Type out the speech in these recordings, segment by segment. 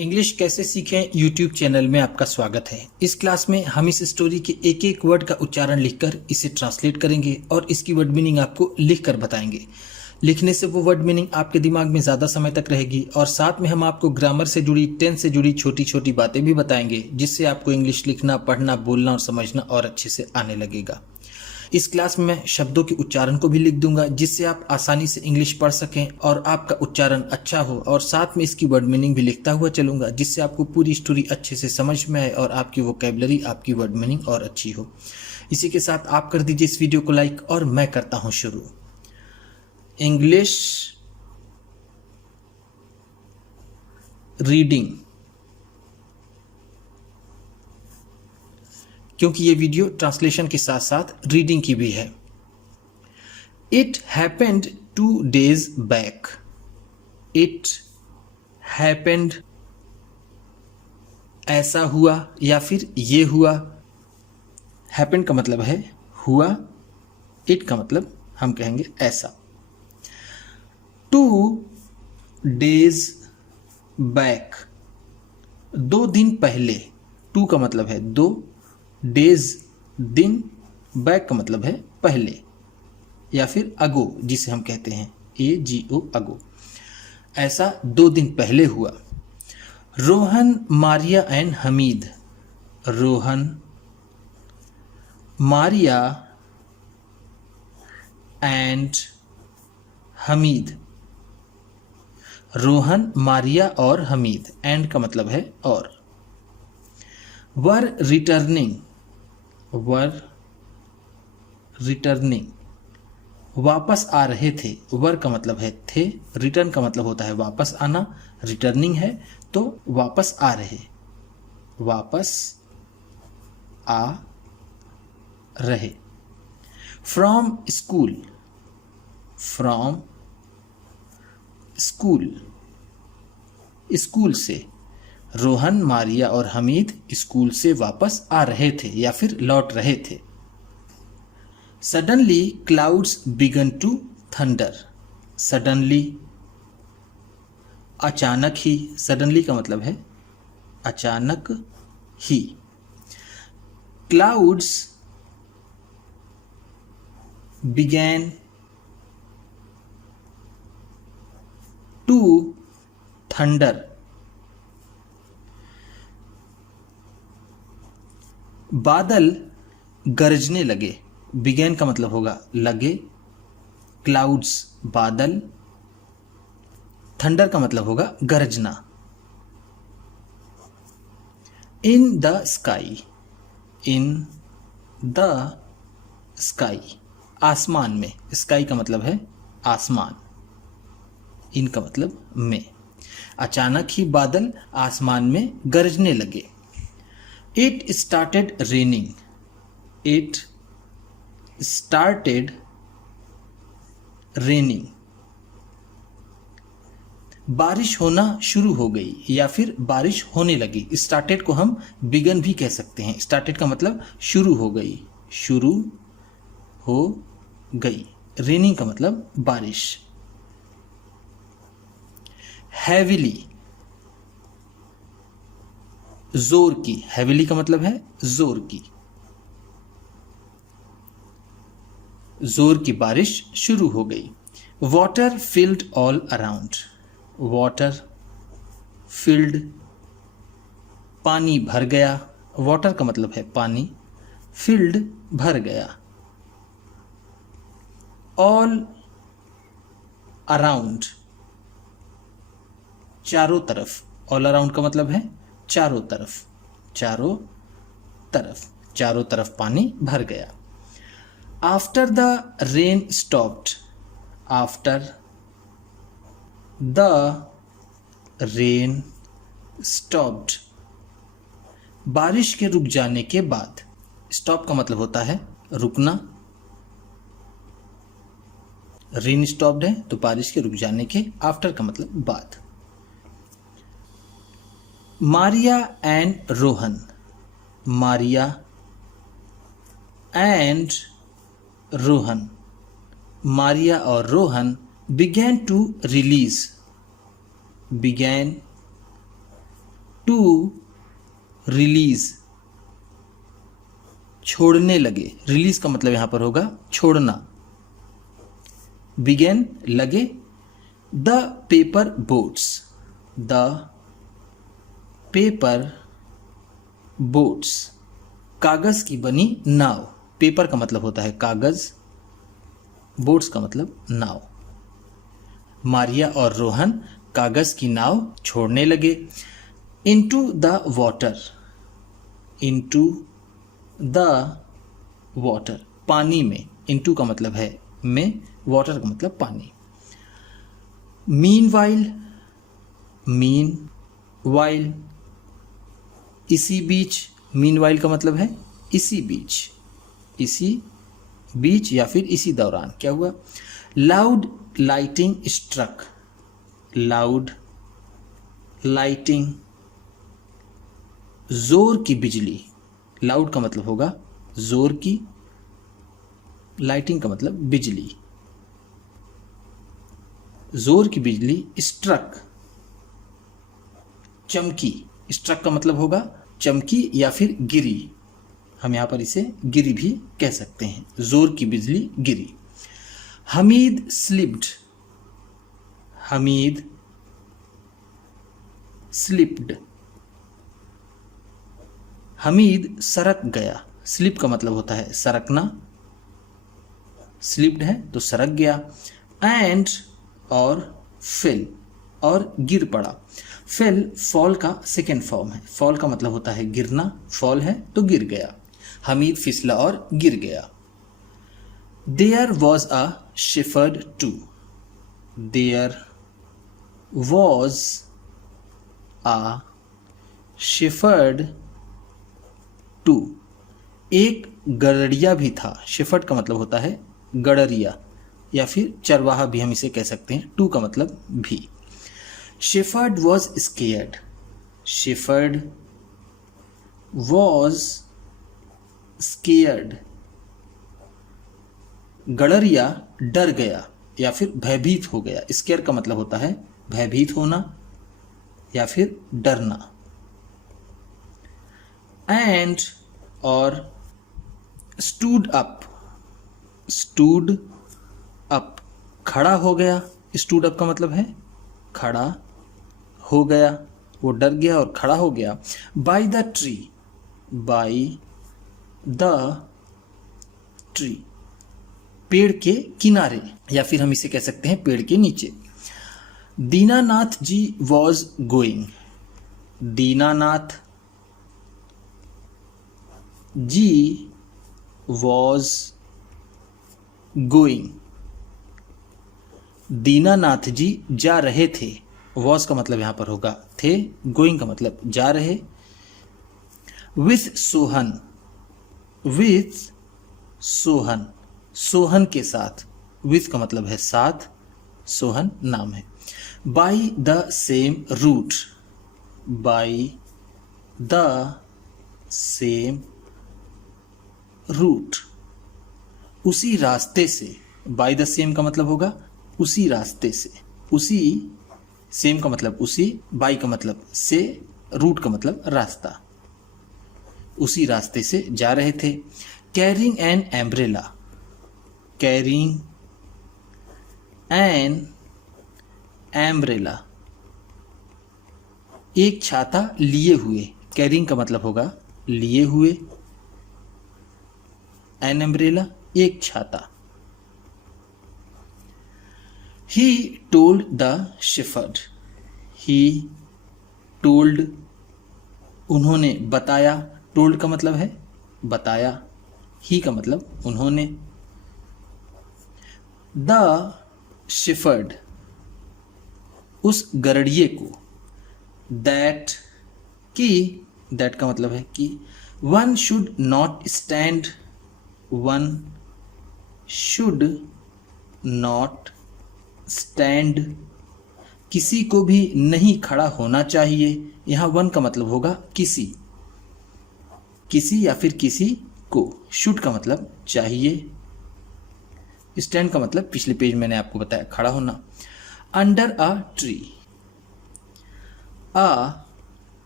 English कैसे सीखें YouTube channel में आपका स्वागत है। इस क्लास में हम इस स्टोरी के एक एक वर्ड का उच्चारण लिखकर इसे ट्रांसलेट करेंगे और इसकी वर्ड मीनिंग आपको लिखकर बताएंगे। लिखने से वो वर्ड मीनिंग आपके दिमाग में ज़्यादा समय तक रहेगी और साथ में हम आपको ग्रामर से जुड़ी, टेंस से जुड़ी छोटी छोटी बातें भी बताएंगे, जिससे आपको इंग्लिश लिखना, पढ़ना, बोलना और समझना और अच्छे से आने लगेगा। इस क्लास में मैं शब्दों के उच्चारण को भी लिख दूंगा, जिससे आप आसानी से इंग्लिश पढ़ सकें और आपका उच्चारण अच्छा हो, और साथ में इसकी वर्ड मीनिंग भी लिखता हुआ चलूंगा, जिससे आपको पूरी स्टोरी अच्छे से समझ में आए और आपकी वोकैबुलरी, आपकी वर्ड मीनिंग और अच्छी हो। इसी के साथ आप कर दीजिए इस वीडियो को लाइक और मैं करता हूं शुरू। इंग्लिश रीडिंग, क्योंकि ये वीडियो ट्रांसलेशन के साथ साथ रीडिंग की भी है। It happened 2 days back. It happened, ऐसा हुआ या फिर ये हुआ। हैपेंड का मतलब है हुआ, इट का मतलब हम कहेंगे ऐसा। 2 days बैक, 2 दिन पहले। 2 का मतलब है 2, डेज दिन, बैक का मतलब है पहले या फिर अगो, जिसे हम कहते हैं AGO, अगो। ऐसा 2 दिन पहले हुआ। रोहन, मारिया एंड हमीद। रोहन, मारिया एंड हमीद। रोहन, मारिया और हमीद, एंड का मतलब है और। वर रिटर्निंग, वर रिटर्निंग, वापस आ रहे थे। वर का मतलब है थे, रिटर्न का मतलब होता है वापस आना, रिटर्निंग है तो वापस आ रहे, वापस आ रहे। From school, from school, school से। रोहन, मारिया और हमीद स्कूल से वापस आ रहे थे या फिर लौट रहे थे। Suddenly clouds began to thunder. Suddenly, अचानक ही। सडनली का मतलब है अचानक ही। Clouds began to thunder. बादल गरजने लगे। बिगेन का मतलब होगा लगे, क्लाउड्स बादल, थंडर का मतलब होगा गरजना। In the sky, in the sky, आसमान में। स्काई का मतलब है आसमान, इन का मतलब में। अचानक ही बादल आसमान में गरजने लगे। It started raining. It started raining. बारिश होना शुरू हो गई या फिर बारिश होने लगी। स्टार्टेड को हम बिगन भी कह सकते हैं। स्टार्टेड का मतलब शुरू हो गई, शुरू हो गई। रेनिंग का मतलब बारिश। हैविली, जोर की। हैविली का मतलब है जोर की। जोर की बारिश शुरू हो गई। Water field all around. Water field, पानी भर गया। वाटर का मतलब है पानी, फिल्ड भर गया। ऑल अराउंड, चारों तरफ। ऑल अराउंड का मतलब है चारों तरफ, चारों तरफ, चारों तरफ पानी भर गया। After the rain stopped. After the rain stopped, बारिश के रुक जाने के बाद। स्टॉप का मतलब होता है रुकना। रेन स्टॉप्ड है तो बारिश के रुक जाने के, आफ्टर का मतलब बाद। मारिया एंड रोहन। मारिया एंड रोहन, मारिया और Rohan began to release, began release, छोड़ने लगे। रिलीज का मतलब यहां पर होगा छोड़ना। बिगेन, लगे। The paper boats, the paper boats, कागज की बनी नाव। पेपर का मतलब होता है कागज, बोट्स का मतलब नाव। मारिया और रोहन कागज की नाव छोड़ने लगे। Into the water, into the water, पानी में। इनटू का मतलब है में, वाटर का मतलब पानी। मीनवाइल, मीन वाइल, इसी बीच। मीनवाइल का मतलब है इसी बीच, इसी बीच या फिर इसी दौरान क्या हुआ। Loud lighting struck, loud lighting, जोर की बिजली। लाउड का मतलब होगा जोर की, लाइटिंग का मतलब बिजली, जोर की बिजली। स्ट्रक, चमकी। स्ट्रक का मतलब होगा चमकी या फिर गिरी। हम यहां पर इसे गिरी भी कह सकते हैं, जोर की बिजली गिरी। हमीद स्लिप्ड, हमीद स्लिप्ड, हमीद सरक गया। स्लिप का मतलब होता है सरकना, स्लिप्ड है तो सरक गया। एंड, और फेल, और गिर पड़ा। फेल फॉल का सेकेंड फॉर्म है। फॉल का मतलब होता है गिरना, फॉल है तो गिर गया। हमीद फिसला और गिर गया। There was a shepherd too, there was a shepherd too, एक गड़रिया भी था। शेफर्ड का मतलब होता है गड़रिया या फिर चरवाहा भी हम इसे कह सकते हैं। टू का मतलब भी। Shepherd was scared, shepherd was scared, गड़रिया डर गया या फिर भयभीत हो गया। स्केयर का मतलब होता है भयभीत होना या फिर डरना। एंड, और स्टूड अप, स्टूड अप, खड़ा हो गया। स्टूड अप का मतलब है खड़ा हो गया, वो डर गया और खड़ा हो गया। By the tree, by the tree, पेड़ के किनारे या फिर हम इसे कह सकते हैं पेड़ के नीचे। Dinanath ji was going, Dinanath ji was going, Dinanath ji जा रहे थे। वॉज का मतलब यहां पर होगा थे, गोइंग का मतलब जा रहे। विथ सोहन, विथ सोहन, सोहन के साथ। विथ का मतलब है साथ, सोहन नाम है। By the same route, by the same route, उसी रास्ते से। बाय द सेम का मतलब होगा उसी रास्ते से, उसी, सेम का मतलब उसी, बाय का मतलब से, रूट का मतलब रास्ता। उसी रास्ते से जा रहे थे। Carrying an umbrella, carrying an umbrella, एक छाता लिए हुए। कैरिंग का मतलब होगा लिए हुए, एन एम्ब्रेला एक छाता। He told the shepherd, he told, उन्होंने बताया। टोल्ड का मतलब है बताया, ही का मतलब उन्होंने। द शेफर्ड, उस गरड़िए को। दैट, की, दैट का मतलब है कि। One should not stand, one should not stand, किसी को भी नहीं खड़ा होना चाहिए। यहां वन का मतलब होगा किसी, किसी या फिर किसी को। शुड का मतलब चाहिए। स्टैंड का मतलब पिछले पेज मैंने आपको बताया खड़ा होना। Under a tree, a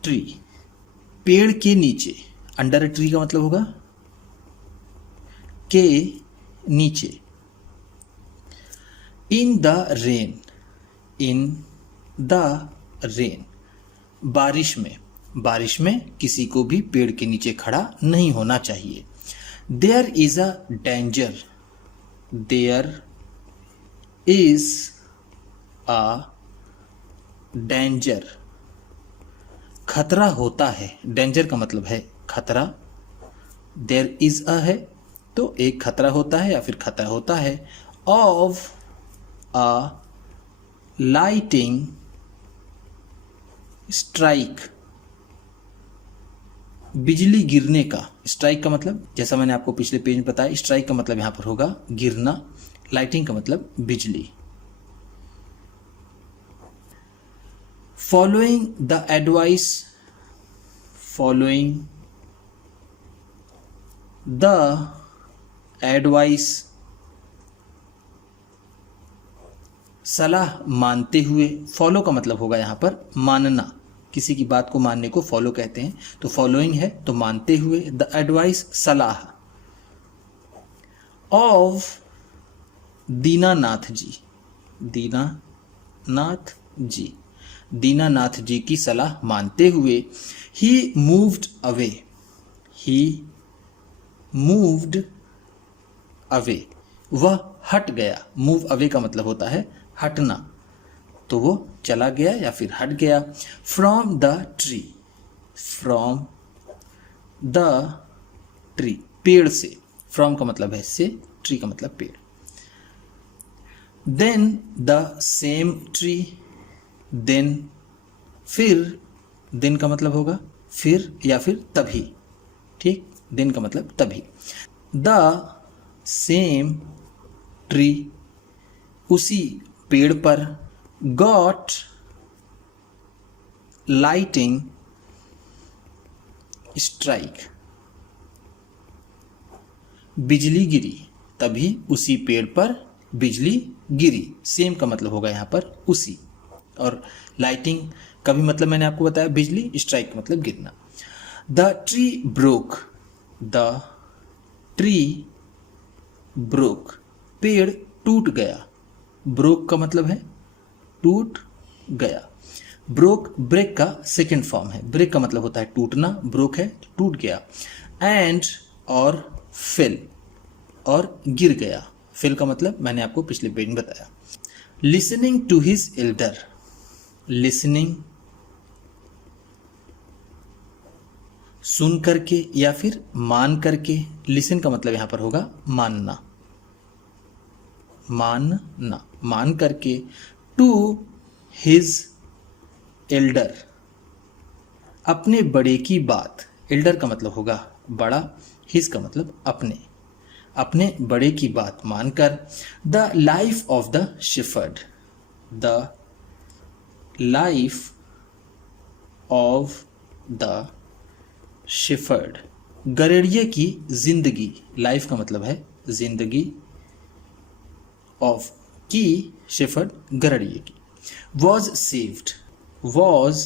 tree, पेड़ के नीचे, अंडर अ ट्री का मतलब होगा के नीचे। In the rain, in the rain, बारिश में, बारिश में किसी को भी पेड़ के नीचे खड़ा नहीं होना चाहिए। There is a danger, there is a danger, खतरा होता है। डेंजर का मतलब है खतरा, देयर इज अ है तो एक खतरा होता है या फिर खतरा होता है। ऑफ अ लाइटिंग स्ट्राइक, बिजली गिरने का। स्ट्राइक का मतलब जैसा मैंने आपको पिछले पेज में बताया, स्ट्राइक का मतलब यहां पर होगा गिरना, लाइटिंग का मतलब बिजली। Following the advice, following the advice, सलाह मानते हुए। फॉलो का मतलब होगा यहां पर मानना, किसी की बात को मानने को फॉलो कहते हैं। तो फॉलोइंग है तो मानते हुए, द एडवाइस सलाह, ऑफ दीनानाथ जी, दीनानाथ जी, दीनानाथ जी की सलाह मानते हुए। ही मूव्ड अवे, ही मूव्ड अवे, वह हट गया। मूव अवे का मतलब होता है हटना, तो वो चला गया या फिर हट गया। From the tree, from the tree, पेड़ से। फ्रॉम का मतलब है से, ट्री का मतलब पेड़। Then the same tree, then फिर, देन का मतलब होगा फिर या फिर तभी, ठीक, देन का मतलब तभी। द सेम ट्री, उसी पेड़ पर। गॉट लाइटिंग स्ट्राइक, बिजली गिरी, तभी उसी पेड़ पर बिजली गिरी। सेम का मतलब होगा यहां पर उसी, और लाइटिंग का भी मतलब मैंने आपको बताया बिजली, स्ट्राइक का मतलब गिरना। The tree broke, the tree broke, पेड़ टूट गया। ब्रोक का मतलब है टूट गया। ब्रोक ब्रेक का सेकेंड फॉर्म है। ब्रेक का मतलब होता है टूटना, ब्रोक है टूट गया। एंड और फेल, और गिर गया। फेल का मतलब मैंने आपको पिछले पेज में बताया। Listening to his elder, listening सुन करके या फिर मान करके। लिसन का मतलब यहां पर होगा मानना, मानना, मान करके। टू हिज एल्डर, अपने बड़े की बात। एल्डर का मतलब होगा बड़ा, हिज का मतलब अपने, अपने बड़े की बात मानकर। The life of the shepherd, the life of the shepherd, गरेड़िए की जिंदगी। लाइफ का मतलब है जिंदगी, ऑफ की शेफर्ड गरेड़िए की। वॉज सेव्ड, वॉज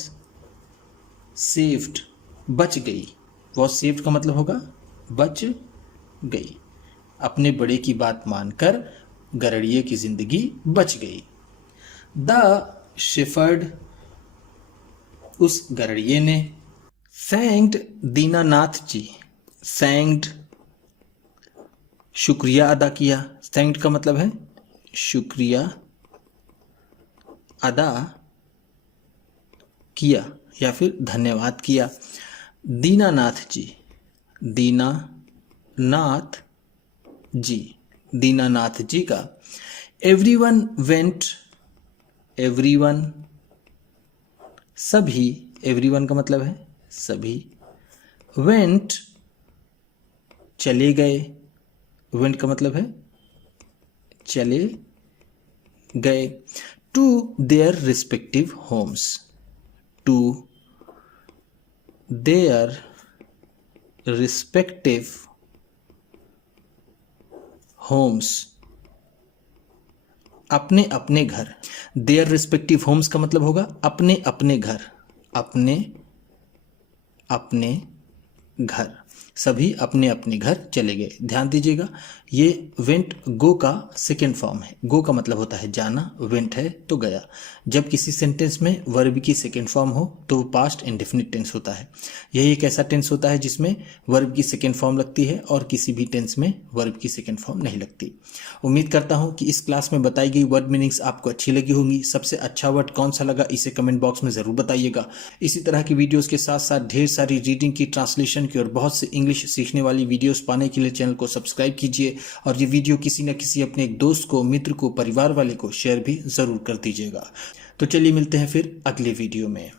सेव्ड, बच गई। वॉज सेव्ड का मतलब होगा बच गई। अपने बड़े की बात मानकर गरेड़िए की जिंदगी बच गई। द शेफर्ड, उस गरेड़िए ने। थैंक्ड दीनानाथ जी, थैंक्ड शुक्रिया अदा किया। थैंक्ड का मतलब है शुक्रिया अदा किया या फिर धन्यवाद किया। दीनानाथ जी, दीनानाथ जी, दीनानाथ जी का। एवरीवन वेंट, एवरीवन सभी, एवरीवन का मतलब है सभी। वेंट चले गए, वेंट का मतलब है चले गए। To their respective homes, to their respective homes, अपने अपने घर। देयर रिस्पेक्टिव होम्स का मतलब होगा अपने अपने घर, अपने अपने घर। सभी अपने अपने घर चले गए। ध्यान दीजिएगा, ये वेंट गो का सेकेंड फॉर्म है। गो का मतलब होता है जाना, वेंट है तो गया। जब किसी सेंटेंस में वर्ब की सेकेंड फॉर्म हो तो वो पास्ट इंडेफिनिट टेंस होता है। यही एक ऐसा टेंस होता है जिसमें वर्ब की सेकेंड फॉर्म लगती है और किसी भी टेंस में वर्ब की सेकेंड फॉर्म नहीं लगती। उम्मीद करता हूँ कि इस क्लास में बताई गई वर्ड मीनिंग्स आपको अच्छी लगी होंगी। सबसे अच्छा वर्ड कौन सा लगा इसे कमेंट बॉक्स में ज़रूर बताइएगा। इसी तरह की वीडियोस के साथ साथ ढेर सारी रीडिंग की, ट्रांसलेशन की और बहुत से इंग्लिश सीखने वाली वीडियोस पाने के लिए चैनल को सब्सक्राइब कीजिए और ये वीडियो किसी न किसी अपने एक दोस्त को, मित्र को, परिवार वाले को शेयर भी ज़रूर कर दीजिएगा। तो चलिए मिलते हैं फिर अगले वीडियो में।